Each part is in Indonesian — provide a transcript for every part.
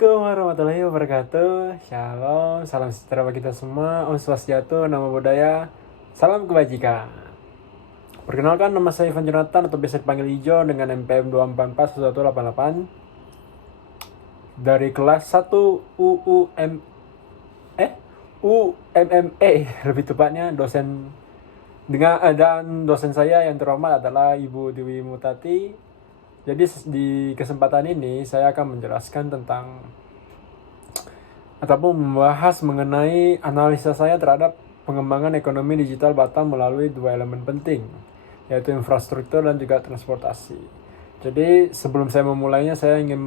Assalamualaikum warahmatullahi wabarakatuh. Shalom, salam sejahtera bagi kita semua. Om Swastiastu, Namo Buddhaya, salam kebajikan. Perkenalkan, nama saya Ivan Jonathan atau biasa dipanggil Ijo dengan NPM 2441188 dari kelas 1 UMME lebih tepatnya. Dan dosen saya yang terhormat adalah Ibu Dewi Mutati. Jadi di kesempatan ini saya akan menjelaskan tentang ataupun membahas mengenai analisa saya terhadap pengembangan ekonomi digital Batam melalui dua elemen penting, yaitu infrastruktur dan juga transportasi. Jadi sebelum saya memulainya, saya ingin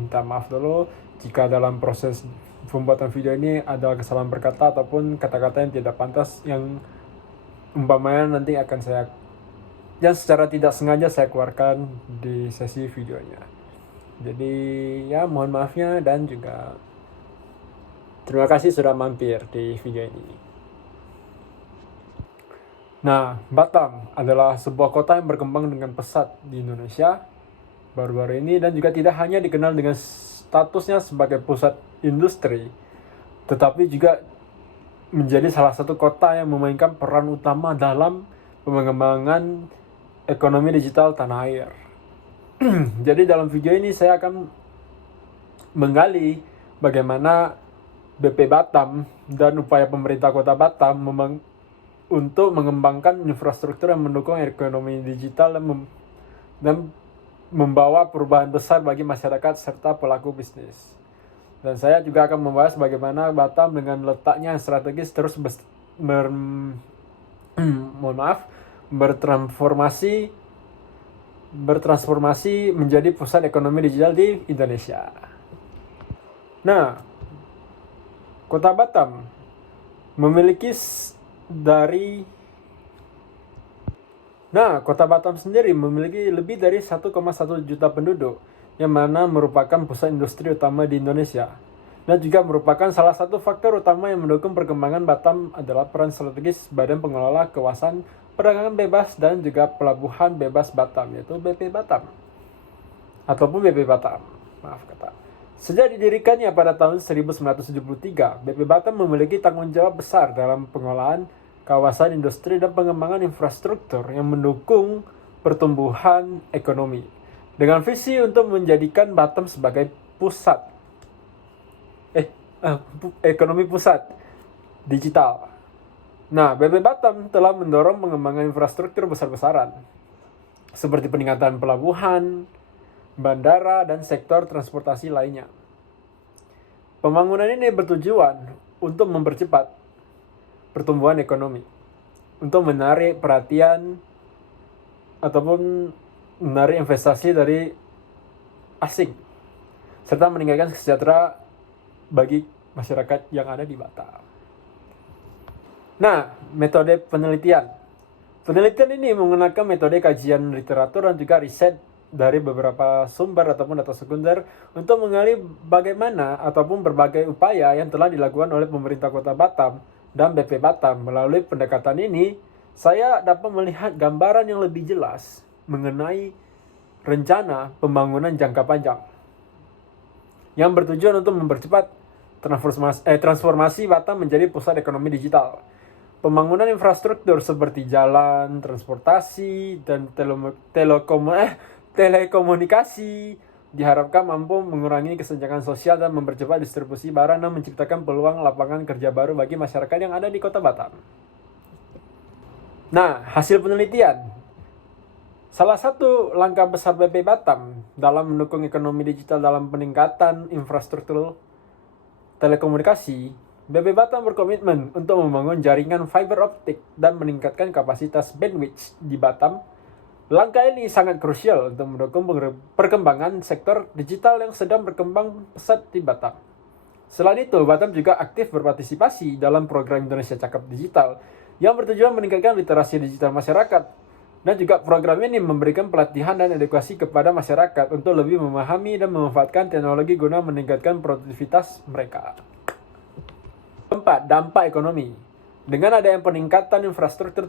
minta maaf dulu jika dalam proses pembuatan video ini ada kesalahan berkata ataupun kata-kata yang tidak pantas yang umpamanya nanti akan yang secara tidak sengaja saya keluarkan di sesi videonya. Jadi ya mohon maafnya dan juga terima kasih sudah mampir di video ini. Nah, Batam adalah sebuah kota yang berkembang dengan pesat di Indonesia baru-baru ini dan juga tidak hanya dikenal dengan statusnya sebagai pusat industri, tetapi juga menjadi salah satu kota yang memainkan peran utama dalam pengembangan ekonomi digital tanah air. Jadi dalam video ini saya akan menggali bagaimana BP Batam dan upaya pemerintah kota Batam untuk mengembangkan infrastruktur yang mendukung ekonomi digital dan membawa perubahan besar bagi masyarakat serta pelaku bisnis. Dan saya juga akan membahas bagaimana Batam dengan letaknya yang strategis terus bertransformasi menjadi pusat ekonomi digital di Indonesia. Nah, Kota Batam Kota Batam sendiri memiliki lebih dari 1,1 juta penduduk, yang mana merupakan pusat industri utama di Indonesia. Dan juga merupakan salah satu faktor utama yang mendukung perkembangan Batam adalah peran strategis Badan Pengelola Kawasan Perdagangan Bebas dan juga Pelabuhan Bebas Batam, yaitu BP Batam. Ataupun BP Batam, maaf kata. Sejak didirikannya pada tahun 1973, BP Batam memiliki tanggung jawab besar dalam pengelolaan kawasan industri dan pengembangan infrastruktur yang mendukung pertumbuhan ekonomi. Dengan visi untuk menjadikan Batam sebagai ekonomi pusat digital. Nah, BP Batam telah mendorong pengembangan infrastruktur besar-besaran seperti peningkatan pelabuhan, bandara, dan sektor transportasi lainnya. Pembangunan ini bertujuan untuk mempercepat pertumbuhan ekonomi, untuk menarik perhatian ataupun menarik investasi dari asing, serta meningkatkan kesejahteraan bagi masyarakat yang ada di Batam. Nah, metode penelitian. Penelitian ini menggunakan metode kajian literatur dan juga riset dari beberapa sumber ataupun data sekunder untuk menggali bagaimana ataupun berbagai upaya yang telah dilakukan oleh pemerintah Kota Batam dan BP Batam. Melalui pendekatan ini, saya dapat melihat gambaran yang lebih jelas mengenai rencana pembangunan jangka panjang yang bertujuan untuk mempercepat transformasi Batam menjadi pusat ekonomi digital. Pembangunan infrastruktur seperti jalan, transportasi, dan telekomunikasi diharapkan mampu mengurangi kesenjangan sosial dan mempercepat distribusi barang dan menciptakan peluang lapangan kerja baru bagi masyarakat yang ada di Kota Batam. Nah, hasil penelitian. Salah satu langkah besar BP Batam dalam mendukung ekonomi digital dalam peningkatan infrastruktur telekomunikasi, BP Batam berkomitmen untuk membangun jaringan fiber optik dan meningkatkan kapasitas bandwidth di Batam. Langkah ini sangat krusial untuk mendukung perkembangan sektor digital yang sedang berkembang pesat di Batam. Selain itu, Batam juga aktif berpartisipasi dalam program Indonesia Cakap Digital yang bertujuan meningkatkan literasi digital masyarakat. Dan juga program ini memberikan pelatihan dan edukasi kepada masyarakat untuk lebih memahami dan memanfaatkan teknologi guna meningkatkan produktivitas mereka. 4. Dampak ekonomi. Dengan adanya peningkatan infrastruktur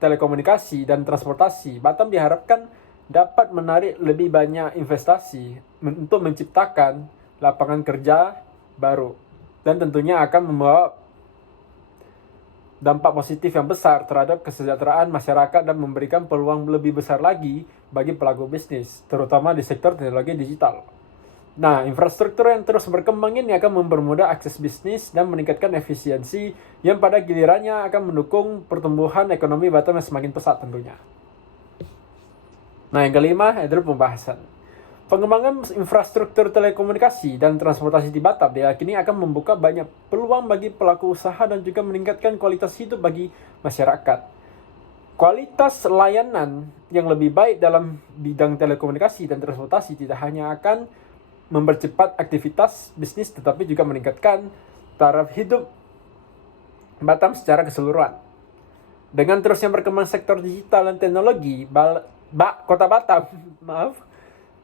telekomunikasi dan transportasi, Batam diharapkan dapat menarik lebih banyak investasi untuk menciptakan lapangan kerja baru, dan tentunya akan membawa dampak positif yang besar terhadap kesejahteraan masyarakat dan memberikan peluang lebih besar lagi bagi pelaku bisnis, terutama di sektor teknologi digital. Nah, infrastruktur yang terus berkembang ini akan mempermudah akses bisnis dan meningkatkan efisiensi yang pada gilirannya akan mendukung pertumbuhan ekonomi Batam yang semakin pesat tentunya. Nah, yang kelima adalah pembahasan. Pengembangan infrastruktur telekomunikasi dan transportasi di Batam diyakini akan membuka banyak peluang bagi pelaku usaha dan juga meningkatkan kualitas hidup bagi masyarakat. Kualitas layanan yang lebih baik dalam bidang telekomunikasi dan transportasi tidak hanya akan mempercepat aktivitas bisnis tetapi juga meningkatkan taraf hidup Batam secara keseluruhan. Dengan terusnya berkembang sektor digital dan teknologi, Kota Batam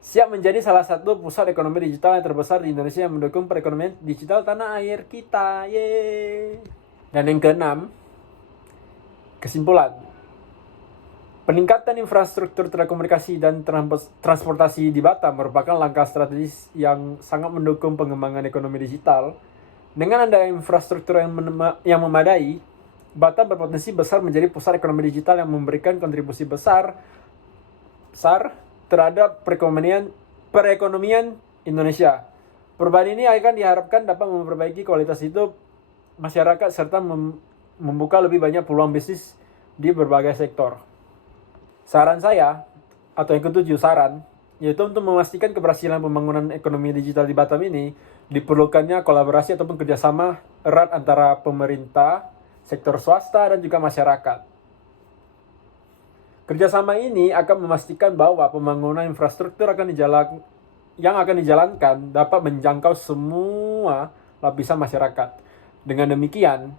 siap menjadi salah satu pusat ekonomi digital yang terbesar di Indonesia yang mendukung perekonomian digital tanah air kita. Yeay. Dan yang keenam, kesimpulan. Peningkatan infrastruktur telekomunikasi dan transportasi di Batam merupakan langkah strategis yang sangat mendukung pengembangan ekonomi digital. Dengan adanya infrastruktur yang memadai, Batam berpotensi besar menjadi pusat ekonomi digital yang memberikan kontribusi besar terhadap perekonomian Indonesia. Perubahan ini akan diharapkan dapat memperbaiki kualitas hidup masyarakat serta membuka lebih banyak peluang bisnis di berbagai sektor. Saran saya, atau yang ketujuh saran, yaitu untuk memastikan keberhasilan pembangunan ekonomi digital di Batam ini, diperlukannya kolaborasi ataupun kerjasama erat antara pemerintah, sektor swasta, dan juga masyarakat. Kerjasama ini akan memastikan bahwa pembangunan infrastruktur yang akan dijalankan dapat menjangkau semua lapisan masyarakat. Dengan demikian,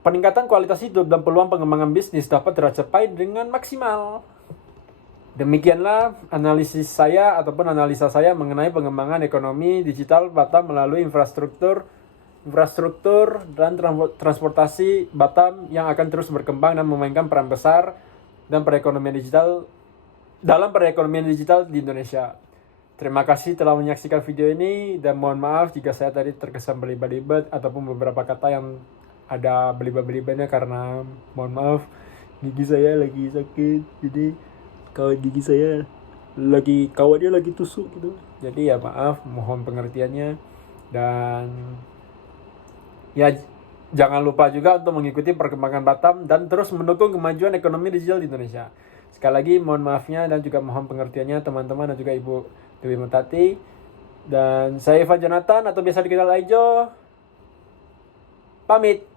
peningkatan kualitas hidup dan peluang pengembangan bisnis dapat tercapai dengan maksimal. Demikianlah analisa saya mengenai pengembangan ekonomi digital Batam melalui infrastruktur dan transportasi Batam yang akan terus berkembang dan memainkan peran besar dalam perekonomian digital di Indonesia. Terima kasih telah menyaksikan video ini dan mohon maaf jika saya tadi terkesan belibet ataupun beberapa kata yang ada belibet-belibetnya karena mohon maaf gigi saya lagi sakit, jadi kawan gigi saya kawannya lagi tusuk gitu, jadi ya maaf, mohon pengertiannya. Dan ya jangan lupa juga untuk mengikuti perkembangan Batam dan terus mendukung kemajuan ekonomi digital di Indonesia. Sekali lagi mohon maafnya dan juga mohon pengertiannya teman-teman dan juga Ibu Dewi Metati. Dan saya Ivan Jonathan atau biasa dikenal Aijo, pamit.